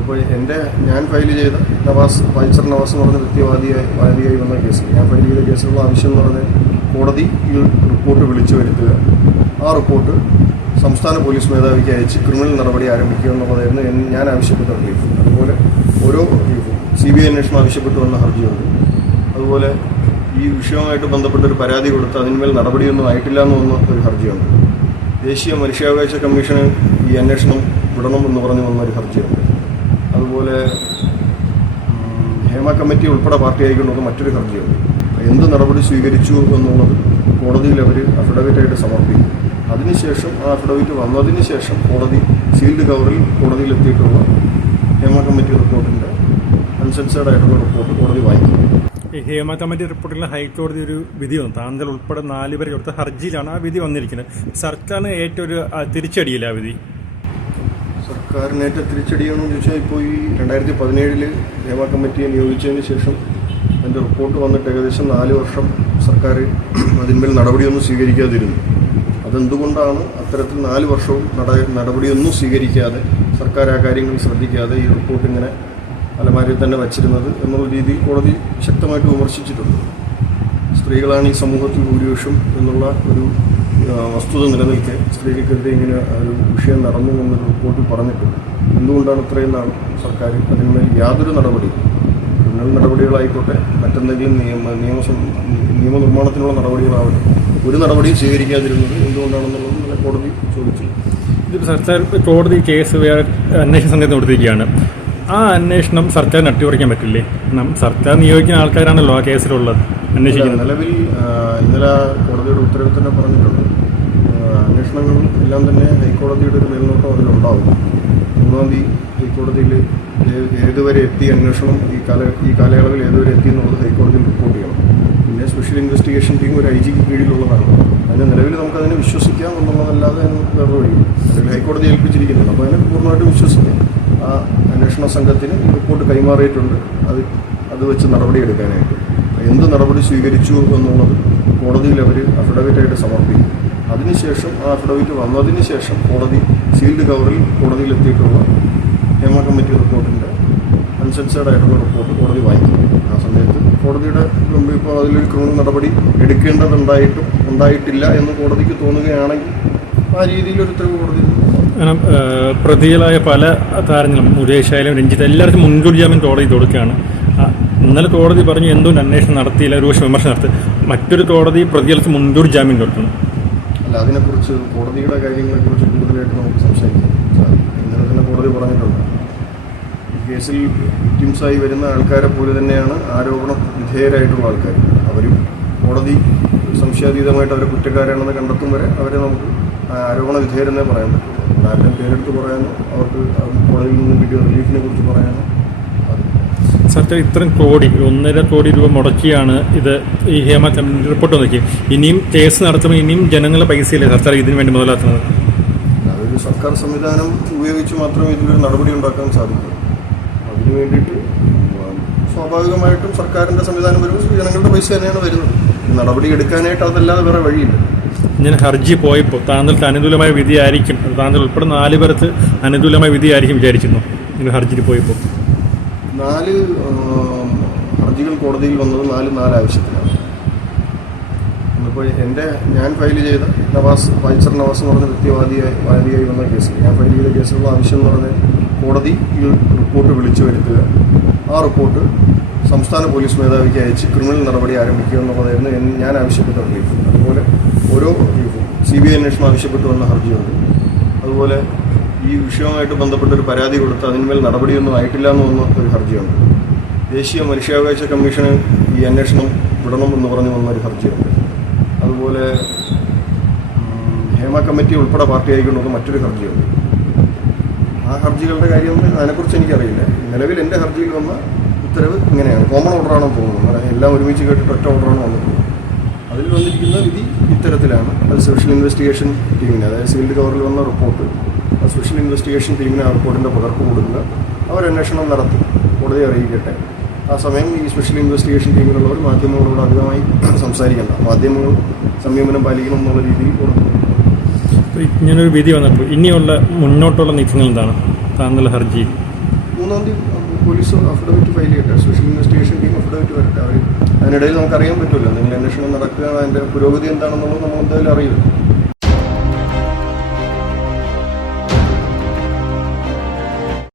ഇപ്പോൾ എന്റെ ഞാൻ ഫയൽ ചെയ്ത നവാസ് വൈച്ചർ നവാസ് എന്ന് പറഞ്ഞ വ്യക്തിവാദിയായി വാദിയായി വന്ന കേസ് ഞാൻ ഫയൽ ചെയ്ത കേസിലുള്ള ആവശ്യം എന്ന് പറഞ്ഞാൽ കോടതി ഈ റിപ്പോർട്ട് വിളിച്ചു വരുത്തുക. ആ റിപ്പോർട്ട് സംസ്ഥാന പോലീസ് മേധാവിക്ക് അയച്ച് ക്രിമിനൽ നടപടി ആരംഭിക്കുക എന്നുള്ളതായിരുന്നു ഞാൻ ആവശ്യപ്പെട്ട റിലീഫ് അതുപോലെ ഓരോ റിലീഫും സി ബി ഐ അന്വേഷണം ആവശ്യപ്പെട്ട് വന്ന ഹർജിയുണ്ട്. അതുപോലെ ഈ വിഷയവുമായിട്ട് ബന്ധപ്പെട്ട ഒരു പരാതി കൊടുത്ത് അതിന്മേൽ നടപടിയൊന്നും ആയിട്ടില്ല എന്ന് വന്ന ഒരു ഹർജിയുണ്ട്. ദേശീയ മനുഷ്യാവകാശ കമ്മീഷന് ഈ അന്വേഷണം വിടണം എന്ന് പറഞ്ഞു വന്ന ഒരു ഹർജിയുണ്ട്. അതുപോലെ ഹേമ കമ്മിറ്റി ഉൾപ്പെടെ പാർട്ടി ആയിക്കൊണ്ട് മറ്റൊരു ഹർജിയുണ്ട്. എന്ത് നടപടി സ്വീകരിച്ചു എന്നുള്ളത് കോടതിയിൽ അവർ അഫിഡവിറ്റായിട്ട് സമർപ്പിക്കും. അതിനുശേഷം ആ അഫിഡവിറ്റ് വന്നതിന് ശേഷം കോടതി സീൽഡ് കവറിൽ കോടതിയിൽ എത്തിയിട്ടുള്ള ഹേമ കമ്മിറ്റി റിപ്പോർട്ടിന്റെ അൺസെൻസേർഡ് ആയിട്ടുള്ള റിപ്പോർട്ട് കോടതി വാങ്ങിക്കും ഈ ഹേമ കമ്മിറ്റി റിപ്പോർട്ടിൽ ഹൈക്കോടതി ഒരു വിധി വന്നു. താങ്കൾ ഉൾപ്പെടെ നാല് പേർ കൊടുത്ത ഹർജിയിലാണ് ആ വിധി വന്നിരിക്കുന്നത്. സർക്കാരിന് ഏറ്റവും ഒരു തിരിച്ചടിയില്ല ആ വിധി? സർക്കാരിനേറ്റ തിരിച്ചടിയാണെന്ന് ചോദിച്ചാൽ ഇപ്പോൾ ഈ രണ്ടായിരത്തി പതിനേഴിൽ നിയമ കമ്മിറ്റിയെ നിയോഗിച്ചതിന് ശേഷം അതിന്റെ റിപ്പോർട്ട് വന്നിട്ട് ഏകദേശം നാല് വർഷം സർക്കാർ അതിന്മേൽ നടപടിയൊന്നും സ്വീകരിക്കാതിരുന്നു. അതെന്തുകൊണ്ടാണ് അത്തരത്തിൽ നാല് വർഷവും നട നടപടിയൊന്നും സ്വീകരിക്കാതെ സർക്കാർ ആ കാര്യങ്ങൾ ശ്രദ്ധിക്കാതെ ഈ റിപ്പോർട്ട് ഇങ്ങനെ അലമാരിൽ തന്നെ വച്ചിരുന്നത് എന്നുള്ള രീതിയിൽ കോടതി ശക്തമായിട്ട് വിമർശിച്ചിട്ടുണ്ട്. സ്ത്രീകളാണ് ഈ സമൂഹത്തിൽ ഭൂരിപക്ഷം എന്നുള്ള ഒരു വസ്തുത നിലനിൽക്കെ സ്ത്രീകൾക്കെതിരെ ഇങ്ങനെ ഒരു വിഷയം നടന്നു എന്നൊരു റിപ്പോർട്ടിൽ പറഞ്ഞിട്ടുണ്ട്. എന്തുകൊണ്ടാണ് ഇത്രയും നാൾ സർക്കാർ അതിന്മേൽ യാതൊരു നടപടി ക്രിമിനൽ നടപടികളായിക്കോട്ടെ മറ്റെന്തെങ്കിലും നിയമ നിയമ നിയമനിർമ്മാണത്തിനുള്ള നടപടികളാവട്ടെ ഒരു നടപടിയും സ്വീകരിക്കാതിരുന്നത് എന്തുകൊണ്ടാണെന്നുള്ളത് നല്ല കോടതി ചോദിച്ചു. ഇതിപ്പോൾ സർക്കാർ കോടതി കേസ് വേറെ അന്വേഷണ സംഘത്തിന് കൊടുത്തിരിക്കുകയാണ്. ആ അന്വേഷണം സർക്കാരിന് അട്ടിമറിക്കാൻ പറ്റില്ലേ? സർക്കാർ നിയോഗിക്കുന്ന ആൾക്കാരാണല്ലോ ആ കേസിലുള്ളത് അന്വേഷിക്കുന്നത്. നിലവിൽ ഇന്നലെ കോടതിയുടെ ഉത്തരവിൽ പറഞ്ഞിട്ടുണ്ട്. അന്വേഷണങ്ങളും എല്ലാം തന്നെ ഹൈക്കോടതിയുടെ ഒരു മേൽനോട്ടം അതിലുണ്ടാവും. മൂന്നാം തീയതി ഹൈക്കോടതിയിൽ ഏതുവരെ എത്തി അന്വേഷണം ഈ കാല ഈ കാലയളവിൽ ഏതുവരെ എത്തി എന്നുള്ളത് ഹൈക്കോടതിയിൽ റിപ്പോർട്ട് ചെയ്യണം. പിന്നെ സ്പെഷ്യൽ ഇൻവെസ്റ്റിഗേഷൻ ടീം ഒരു ഐ ജിക്ക് കീഴിലുള്ളതാണ്. അതിന് നിലവിൽ നമുക്കതിനെ വിശ്വസിക്കാം എന്നുള്ളതല്ലാതെ വേറെ വഴി ഹൈക്കോടതി ഏൽപ്പിച്ചിരിക്കുന്നുണ്ട്. അപ്പോൾ അതിനെ പൂർണമായിട്ടും വിശ്വസിക്കാം. ആ അന്വേഷണ സംഘത്തിന് ഈ റിപ്പോർട്ട് കൈമാറിയിട്ടുണ്ട്. അത് അത് വെച്ച് നടപടിയെടുക്കാനായിട്ട് എന്ത് നടപടി സ്വീകരിച്ചു എന്നുള്ളത് കോടതിയിൽ അവർ അഫിഡവിറ്റായിട്ട് സമർപ്പിക്കും. അതിനുശേഷം ആ അഫിഡവിറ്റ് വന്നതിന് ശേഷം കോടതി സീൽഡ് കവറിൽ കോടതിയിൽ എത്തിയിട്ടുള്ള ഹേമ കമ്മിറ്റി റിപ്പോർട്ടിന്റെ അൺസെൻസേർഡ് ആയിട്ടുള്ള റിപ്പോർട്ട് കോടതി വാങ്ങിക്കും ആ സമയത്ത് കോടതിയുടെ ഇപ്പോൾ അതിലൊരു ക്രിമിനൽ നടപടി എടുക്കേണ്ടതുണ്ടായിട്ടും ഉണ്ടായിട്ടില്ല എന്ന് കോടതിക്ക് തോന്നുകയാണെങ്കിൽ ആ രീതിയിലൊരു ഉത്തരവ് കോടതി പ്രതികളായ പല താരങ്ങളും മുകേഷ് ആയാലും രഞ്ജിത്ത് എല്ലാവർക്കും മുൻകൂർ ജാമ്യം കോടതി കൊടുക്കുകയാണ്. ഇന്നലെ കോടതി പറഞ്ഞു എന്തുകൊണ്ട് അന്വേഷണം നടത്തിയില്ല രൂക്ഷ വിമർശനം നടത്തി. മറ്റൊരു കോടതി പ്രതികൾക്ക് മുൻകൂർ ജാമ്യം കൊടുക്കുന്നു അല്ല അതിനെക്കുറിച്ച് കോടതിയുടെ കാര്യങ്ങളെക്കുറിച്ച് കൂടുതലായിട്ട് നമുക്ക് സംസാരിക്കാം. ഇന്നലെ തന്നെ കോടതി പറഞ്ഞിട്ടുണ്ട്. കേസിൽ വിക്ടിംസായി വരുന്ന ആൾക്കാരെ പോലെ തന്നെയാണ് ആരോപണം വിധേയരായിട്ടുള്ള ആൾക്കാർ അവരും കോടതി സംശയാതീതമായിട്ട് അവരെ കുറ്റക്കാരാണെന്ന് കണ്ടെത്തും വരെ അവരെ നമുക്ക് ആരോപണ വിധേയരെന്നേ പറയാൻ പറ്റുള്ളൂ ആരുടെയും പേരെടുത്ത് പറയാനോ അവർക്ക് കോടതിയിൽ നിന്ന് കിട്ടിയ റിലീഫിനെ കുറിച്ച് പറയാനോ സർക്കാർ ഇത്രയും കോടി ഒന്നര കോടി രൂപ മുടക്കിയാണ് ഇത് ഈ ഹേമ കമ്മിറ്റി റിപ്പോർട്ട് നോക്കി ഇനിയും കേസ് നടത്തുമ്പോൾ ഇനിയും ജനങ്ങളെ പൈസയില്ലേ സർക്കാർ ഇതിനു വേണ്ടി മുതലാക്കുന്നത്? അതൊരു സർക്കാർ സംവിധാനം ഉപയോഗിച്ച് മാത്രമേ ഇതിനൊരു നടപടി ഉണ്ടാക്കാൻ സാധിക്കൂ. അതിനു വേണ്ടിയിട്ട് സ്വാഭാവികമായിട്ടും സർക്കാരിന്റെ സംവിധാനം വരുമ്പോൾ ജനങ്ങളുടെ പൈസ തന്നെയാണ് വരുന്നത്. നടപടി എടുക്കാനായിട്ട് അതല്ലാതെ വേറെ വഴിയില്ല. ഞാൻ ഹർജി പോയപ്പോൾ താങ്കൾക്ക് അനുകൂലമായ വിധിയായിരിക്കും. താങ്കൾ ഉൾപ്പെടെ നാല് പേർക്ക് അനുകൂലമായ വിധിയായിരിക്കും വിചാരിക്കുന്നു നിങ്ങൾ ഹർജിയിൽ പോയപ്പോൾ. നാല് ഹർജികൾ കോടതിയിൽ വന്നത് നാല് നാല് ആവശ്യത്തിലാണ് ഇപ്പോൾ എന്റെ ഞാൻ ഫയൽ ചെയ്ത നവാസ് വൈച്ചർ നവാസ് എന്ന് പറഞ്ഞ വ്യക്തിവാദിയായി വാദിയായി വന്ന കേസിൽ. ഞാൻ ഫയൽ ചെയ്ത കേസിലുള്ള ആവശ്യം എന്ന് പറഞ്ഞാൽ കോടതി റിപ്പോർട്ട് വിളിച്ചു വരുത്തുക. ആ റിപ്പോർട്ട് സംസ്ഥാന പോലീസ് മേധാവിക്ക് അയച്ച് ക്രിമിനൽ നടപടി ആരംഭിക്കുക എന്നുള്ളതായിരുന്നു ഞാൻ ആവശ്യപ്പെട്ട റിലീഫ് അതുപോലെ ഓരോ റിലീഫും സി ബി ഐ അന്വേഷണം ആവശ്യപ്പെട്ട് വന്ന ഹർജിയുണ്ട്. അതുപോലെ ഈ വിഷയവുമായിട്ട് ബന്ധപ്പെട്ട ഒരു പരാതി കൊടുത്ത് അതിന്മേൽ നടപടിയൊന്നും ആയിട്ടില്ല എന്ന് വന്ന ഒരു ഹർജിയുണ്ട്. ദേശീയ മനുഷ്യാവകാശ കമ്മീഷന് ഈ അന്വേഷണം വിടണം എന്ന് പറഞ്ഞു വന്ന ഒരു ഹർജിയുണ്ട്. അതുപോലെ ഹേമ കമ്മിറ്റി ഉൾപ്പെടെ പാർട്ടി വന്ന മറ്റൊരു ഹർജിയുണ്ട്. ആ ഹർജികളുടെ കാര്യം അതിനെക്കുറിച്ച് എനിക്കറിയില്ല. നിലവിൽ എന്റെ ഹർജിയിൽ വന്ന ഉത്തരവ് ഇങ്ങനെയാണ്. കോമൺ ഓർഡറാണ് പോകുന്നത് എല്ലാം ഒരുമിച്ച് കേട്ടിട്ട് ഒറ്റ ഓർഡറാണ് വന്നിട്ടുള്ളത് അതിൽ വന്നിരിക്കുന്ന വിധി ഇത്തരത്തിലാണ്. അത് സ്പെഷ്യൽ ഇൻവെസ്റ്റിഗേഷൻ ടീമിന് അതായത് സീൽഡ് കവറിൽ വന്ന റിപ്പോർട്ട് ആ സ്പെഷ്യൽ ഇൻവെസ്റ്റിഗേഷൻ ടീമിന് ആ റിപ്പോർട്ടിന്റെ പകർപ്പ് കൊടുക്കുക. അന്വേഷണം നടത്തി. കോടതി അറിയിക്കട്ടെ. ആ സമയം ഈ സ്പെഷ്യൽ ഇൻവെസ്റ്റിഗേഷൻ ടീമിലുള്ളവർ മാധ്യമങ്ങളോട് അധികമായി സംസാരിക്കേണ്ട. മാധ്യമങ്ങൾ സംയമനം പാലിക്കണം എന്നുള്ള രീതിയിൽ കൊടുക്കും. ഇങ്ങനൊരു വിധി വന്നപ്പോൾ ഇനിയുള്ള മുന്നോട്ടുള്ള നീക്കങ്ങൾ എന്താണ്? താങ്കളുടെ ഹർജി മൂന്നാം തീയതി പോലീസ് അഫിഡവിറ്റ് ഫയൽ ചെയ്യട്ടെ? സ്പെഷ്യൽ ഇൻവെസ്റ്റിഗേഷൻ ടീം അഫിഡവിറ്റ് വരട്ടെ അവർ അതിനിടയിൽ നമുക്കറിയാൻ പറ്റുമല്ലോ എന്തെങ്കിലും അന്വേഷണം നടക്കുകയാണ് അതിന്റെ പുരോഗതി എന്താണെന്നുള്ളത് നമ്മൾ എന്തായാലും അറിയും